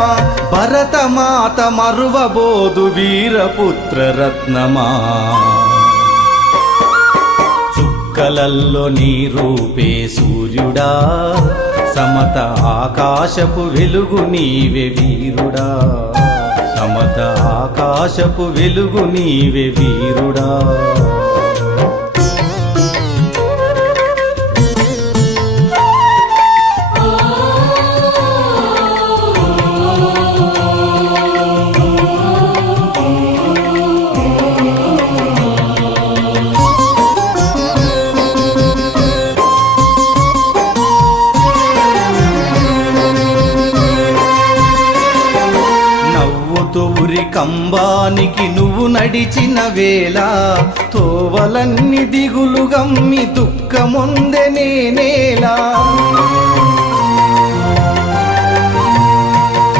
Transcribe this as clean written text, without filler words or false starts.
రత్నమా భరతమాత మరువబోదు వీరపుత్ర రత్నమా చుక్కలల్లో నీ రూపే సూర్యుడా సమత ఆకాశపు వెలుగు నీవే వీరుడా సమత ఆకాశపు వెలుగు నీవే వీరుడా తోరి కంబానికి నువ్వు నడిచిన వేళ తోవలన్నీ దిగులు గమ్మి దుఃఖముందె నేనేలా